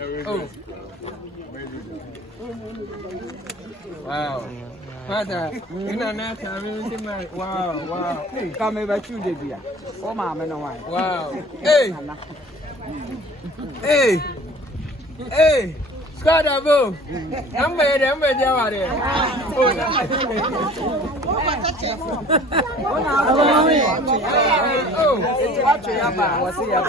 Oh. Wow. Father, you know not wow. Come over to the beer. Oh, mamma, no one. Wow. Hey. Scott Abo. I'm ready. Oh, it's watching your bar. What's here?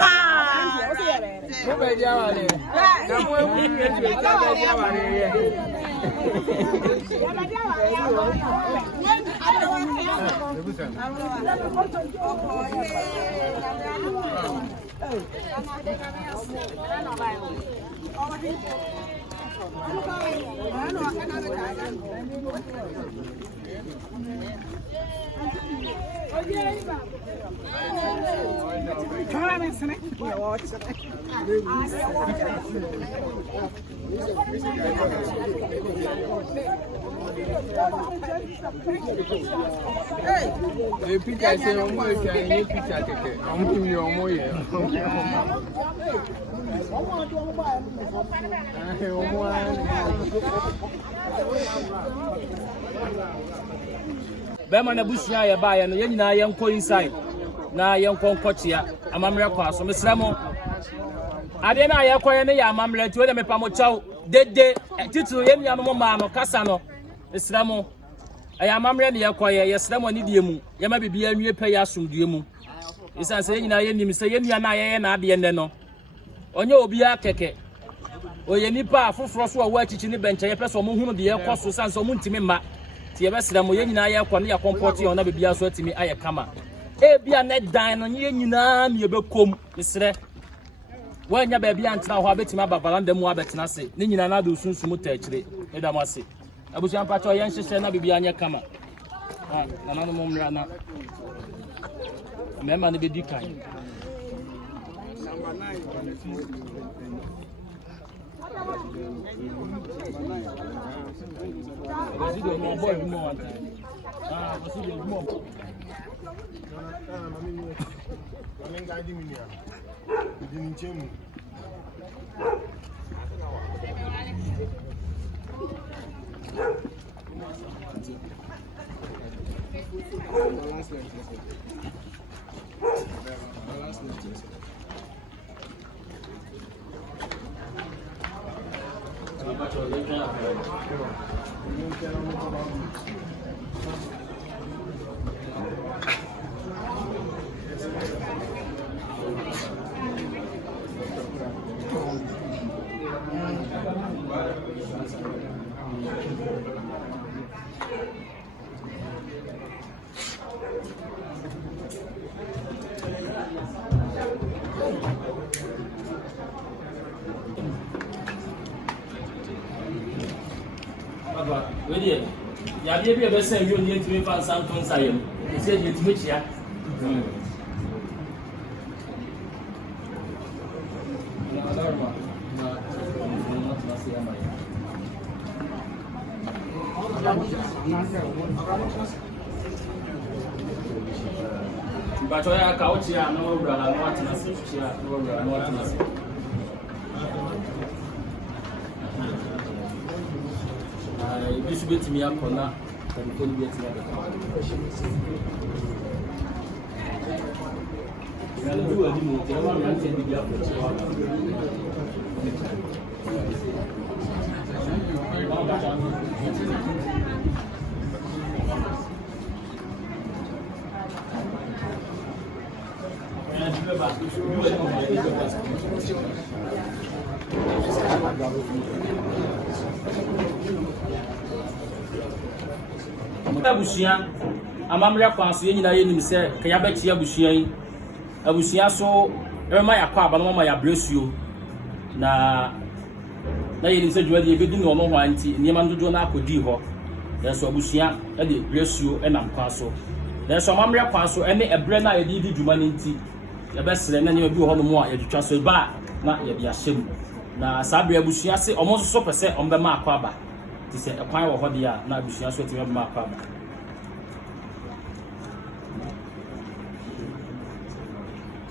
Hey, Peter, say, I'm going to take picture. I'm going to Bema na busia ya ba ya no nyina ye nko inside na ye nko nkochia amamre kwa so mesramo ade na ye koye ne ya amamre ti o de mepa mo chaw dede titulu ye nua no ma no kasa no mesramo aya amamre ne ye koye ye sramo ni die mu ye ma bibia nwie pe ya asomdue mu isan se nyina ye nim se ye nua na ye na ade ne no onye obi akeke oye nipa afoforo so wa achichi ne benche ye pese mo hunu de ye koso san so mo ntimi ma ti ye besira mo ye nyina ye kwa ne ya comfort ye na bibia so atimi aye kama e bia ne dan no ye nyina ne ye bekom mesre wanya ba bia ntena ho abetima babalanda mu abetena se ne nyina na do sunsumu ta akire e da mase abusia mpa cho ye nhyehyɛ na bibia anya kama na nanu mo mra na mema ne bedi kan number 9 was it more boy more one time? Was it more? Wait, ya be be say you need to find something say. He said you to meet ya. But I couch ya no brother no what na say ya no brother no what na say. This bit me up on that. Telephone bit me up. I do a demo. I want to send the up. Abusia amamre kwanso ye nyina ye nim se ka ya bechi abusia yi abusia so ema yakwa aba no ma ya bresuo na ye nim se dwade ebedu no no hwa nti niema ndodo na akodi ho na so abusia e de bresuo enam kwanso na so amamre kwanso ene ebre na ye di dwuma nti ye besere na ne bi ho no mo a ye twitwa so ba na ye bia hyem na sabre abusia se omo so pese ombe ma akwa aba ti se ekwan wo ho dia na abusia so ti ma akwa aba.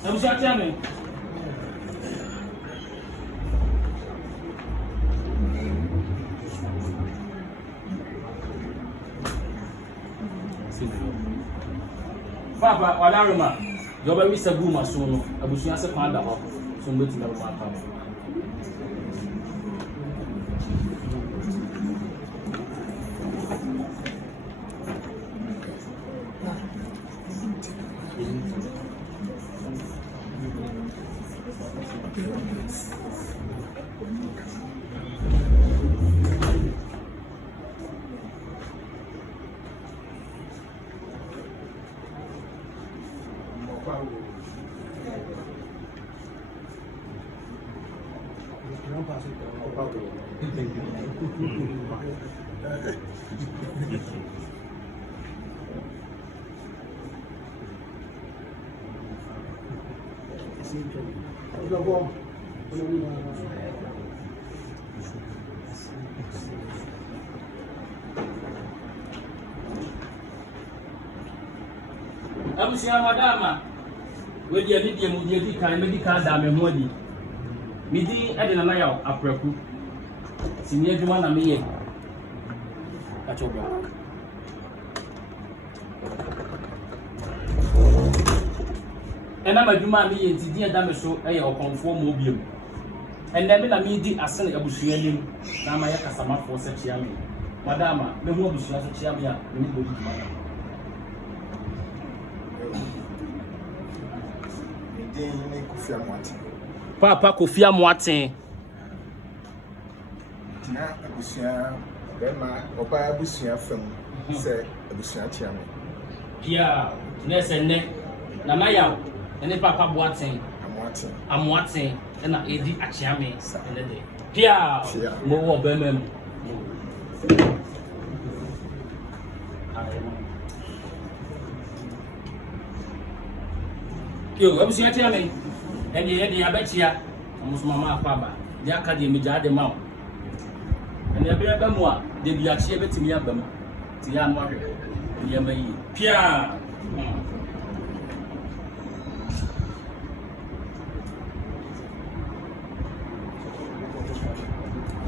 Abusia tiame Papa, Wadaruma, you're very Saguma soon. I wish you answer Panda. So, wait till I'm I'm seeing Madama. Where the Lydia Mudia can medical damn money. Midi Edina Naya, a precu. Senior Jumana me. That's your brother. And I'm a Juma me and Tidia Damaso, a conform mobium. And then I mean, I send a Bushian, Namaya Casama for such yammy. Madama, no more Bushia, Chiamia, anybody. Papa Kofi Amoaten. Tina abusia bema oba abusia fam se abusia chiame. Pia nese ne na maya ene papa Boaten. Amoaten na edi achiame ene de. Pia mo wo bema. Yo, abusia chiame. Eni abechia musmama akaba dia aka de meja de mawo eni abia ba mu a de bia chie betimi abam ti ya no ahwe ye mayi pia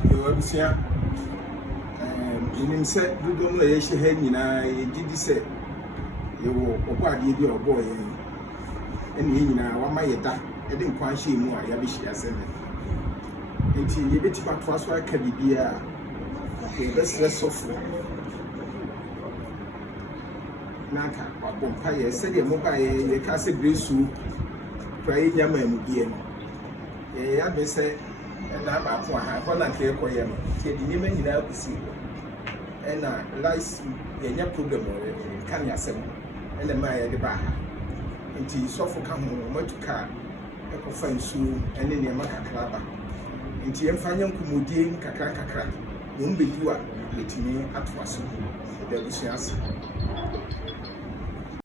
Yo abusia inim se dudo no ye hye ha nyina ye gidi se ye wo okwade bi obo ye eni nyina wa ma ye da ede nkwan hye mu a ya be hye aseme enti ye beti patwa so aka bibia ye be stress of naka wabompa ye se de mo ba ye ka se bresu pra ye nyama mu die no ye ya be se na ba ko ha ko na ke ko ye no ke di nyama nyina akusi ena lice ye nya problem o kan ya sem ena ma ye de ba ha nti sofo ka ho matuka eko fansu ene ne makakra ba nti emfanya nkumudie kakra no mbedu a betimi atwaso da busiase